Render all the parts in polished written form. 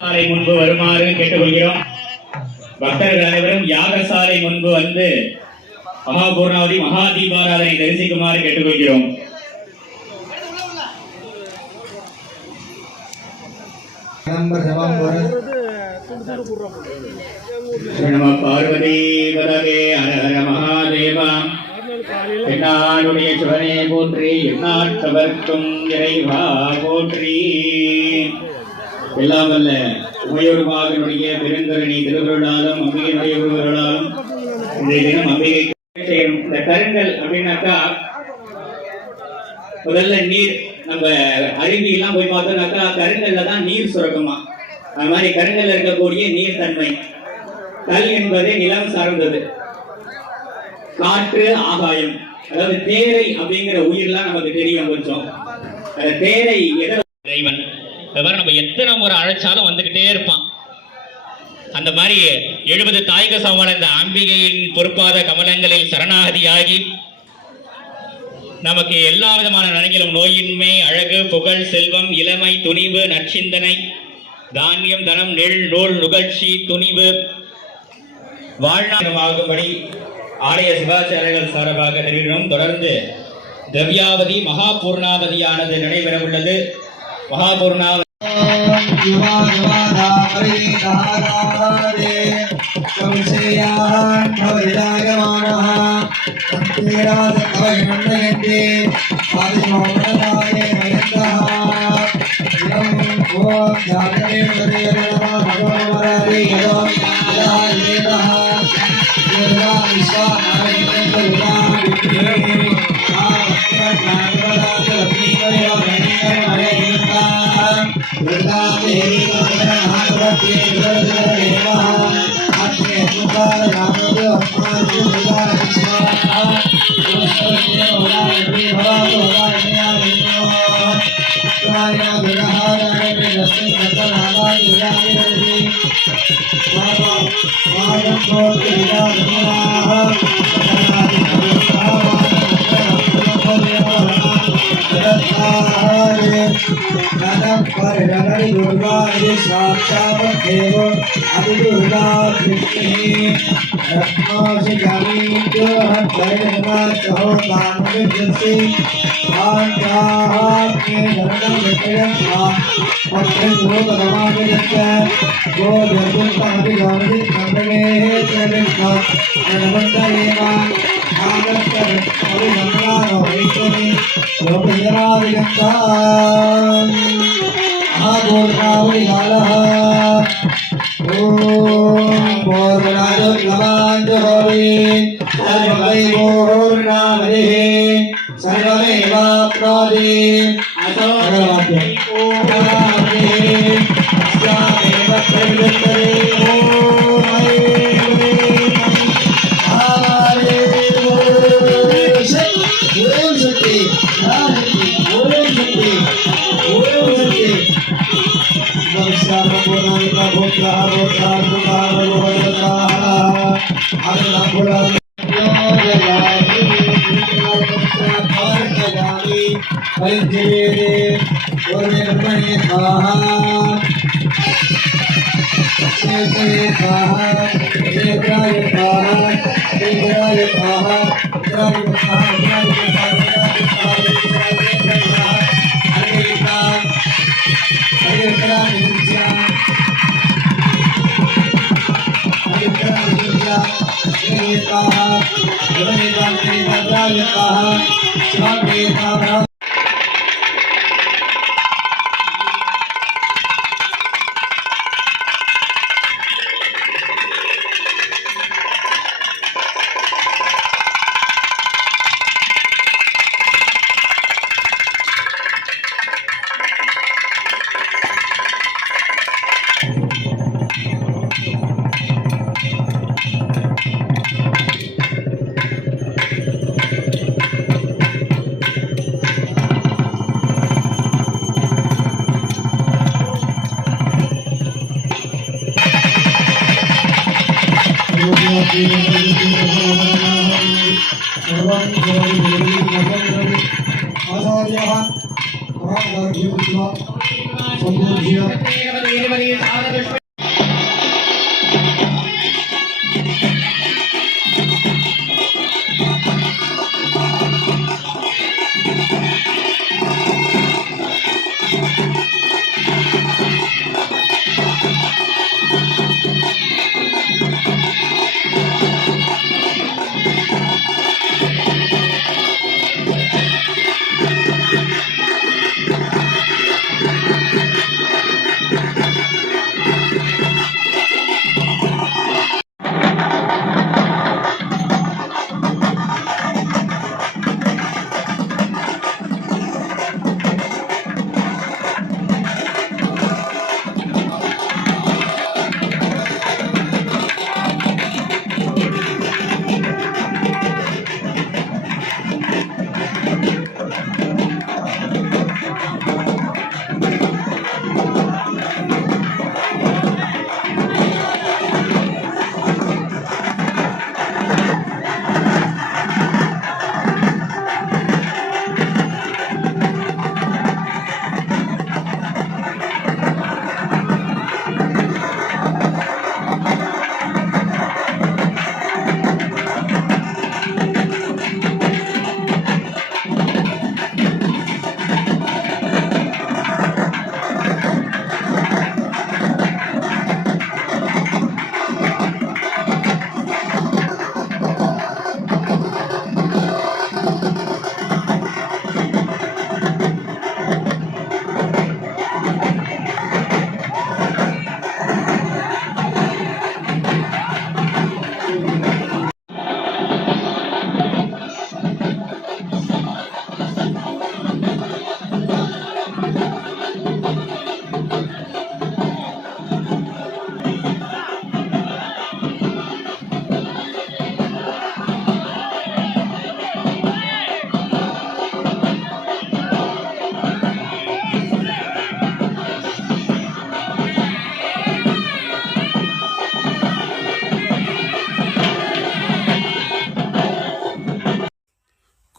முன்பு வருமாறு கேட்டுக்கொள்கிறோம். பக்தர்கள் அனைவரும் யாகசாலை முன்பு வந்து மகாபூர்ணாவதி மகா தீபாராதனை தரிசிக்குமாறு கேட்டுக்கொள்கிறோம். பார்வதி பதவே ஹர ஹர மகாதேவா. என்னாடுடைய சிவனே போற்றி, எந்நாட்டவர்க்கும் இறைவா போற்றி. எல்லாம் வல்ல உமையொருமாகனுடைய பெருங்கருணை திருவருளாலும் அம்பிகையினுடைய திருவருளாலும் இன்றைய தினம் அம்பிகை செய்யும். இந்த கருங்கல் அப்படின்னாக்கா முதல்ல நீர், நம்ம அருவியெல்லாம் போய் பார்த்தோம்னாக்கா கருங்கல்ல தான் நீர் சுரக்குமா. அது மாதிரி கருங்கல்ல இருக்கக்கூடிய நீர் தன்மை. கல் என்பது நிலம் சார்ந்தது, காற்று, ஆகாயம். அதாவது தேரை அப்படிங்கிற உயிர்லாம் நமக்கு தெரியும். கொஞ்சம் தேரை இறைவன் நம்ம எத்தனை முறை அழைச்சாலும் வந்துகிட்டே இருப்பான். அந்த மாதிரி 70 தாயக சவால் இந்த அம்பிகையின் பொறுப்பாத கமலங்களில் சரணாகதியாகி நமக்கு எல்லா விதமான நன்மைகளும், நோயின்மை, அழகு, புகழ், செல்வம், இளமை, துணிவு, நற்சிந்தனை, தானியம், தனம், நெல், நூல், நுகழ்ச்சி, துணிவு வாழ்நாளுமாகும்படி ஆலய சிவாச்சாரியர்கள் சார்பாக தெரிவிக்கிறோம். தொடர்ந்து திரவியாவதி மகா பூர்ணாவதியானது நடைபெற உள்ளது. மகாபூர்ணாவதி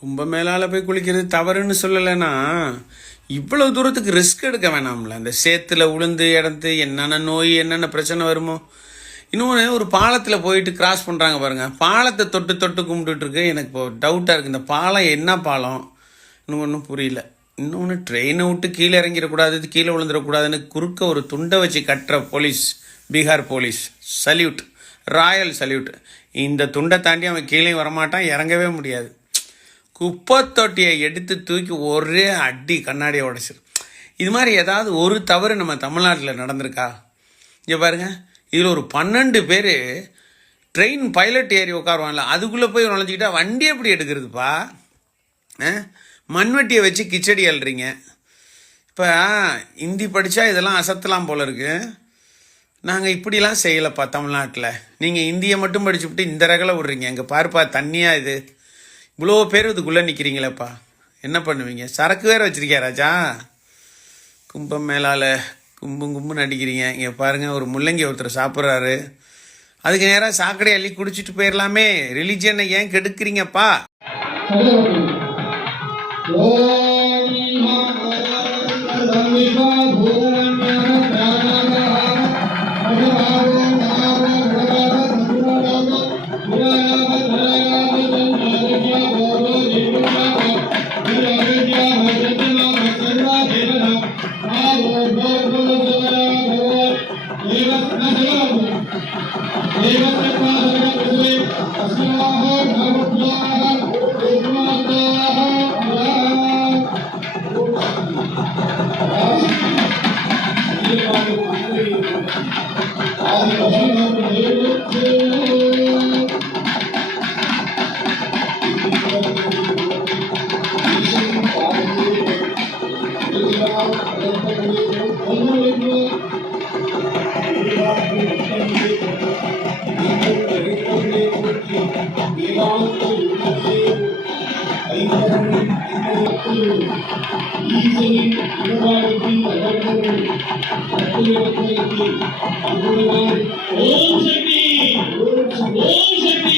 கும்பமேளால போய் குளிக்கிறது தவறுன்னு சொல்லலைன்னா இவ்வளவு தூரத்துக்கு ரிஸ்க் எடுக்க வேணாம்ல. அந்த சேத்துல உளுந்து இடந்து என்னென்ன நோய் என்னென்ன பிரச்சனை வருமோ. இன்னொன்று, ஒரு பாலத்தில் போயிட்டு கிராஸ் பண்ணுறாங்க பாருங்கள், பாலத்தை தொட்டு தொட்டு கும்பிட்டுட்டு இருக்கு. எனக்கு இப்போ டவுட்டாக இருக்குது, இந்த பாலம் என்ன பாலம் இன்னும் ஒன்றும் புரியல. இன்னொன்று, ட்ரெயினை விட்டு கீழே இறங்கிடக்கூடாது, கீழே விழுந்துடக்கூடாதுன்னு குறுக்க ஒரு துண்டை வச்சு கட்டுற police, Bihar police, salute, Royal salute. இந்த துண்டை தாண்டி அவன் கீழே வரமாட்டான், இறங்கவே முடியாது. குப்பை தொட்டியை எடுத்து தூக்கி ஒரே அடி கண்ணாடியை உடைச்சிரு. இது மாதிரி ஏதாவது ஒரு தவறு நம்ம தமிழ்நாட்டில் நடந்திருக்கா? இங்கே பாருங்க, இதில் ஒரு 12 பேர் ட்ரெயின் பைலட் ஏறி உட்காருவான்ல, அதுக்குள்ளே போய் நுழைஞ்சிக்கிட்டா வண்டி எப்படி எடுக்கிறதுப்பா? மண்வெட்டியை வச்சு கிச்சடி அல்றீங்க. இப்போ ஹிந்தி படித்தா இதெல்லாம் அசத்தலாம் போல இருக்கு. நாங்கள் இப்படிலாம் செய்யலைப்பா தமிழ்நாட்டில். நீங்கள் இந்தியை மட்டும் படிச்சுவிட்டு இந்த ரகலை விட்றீங்க. இங்கே பாருப்பா, தண்ணியா இது, இவ்வளோ பேர் இதுக்குள்ளே நிற்கிறீங்களேப்பா, என்ன பண்ணுவீங்க? சரக்கு வேறு வச்சுருக்கியா ராஜா? கும்பமேளால கும்புன்னு அடிக்கிறீங்க. இங்கே பாருங்கள், ஒரு முள்ளங்கி ஒருத்தர் சாப்பிட்றாரு, அதுக்கு நேராக சாக்கடை அள்ளி குடிச்சிட்டு போயிடலாமே. ரிலிஜியனை ஏன் கெடுக்கிறீங்கப்பா? ஓம் சக்தி, ஓம் சக்தி.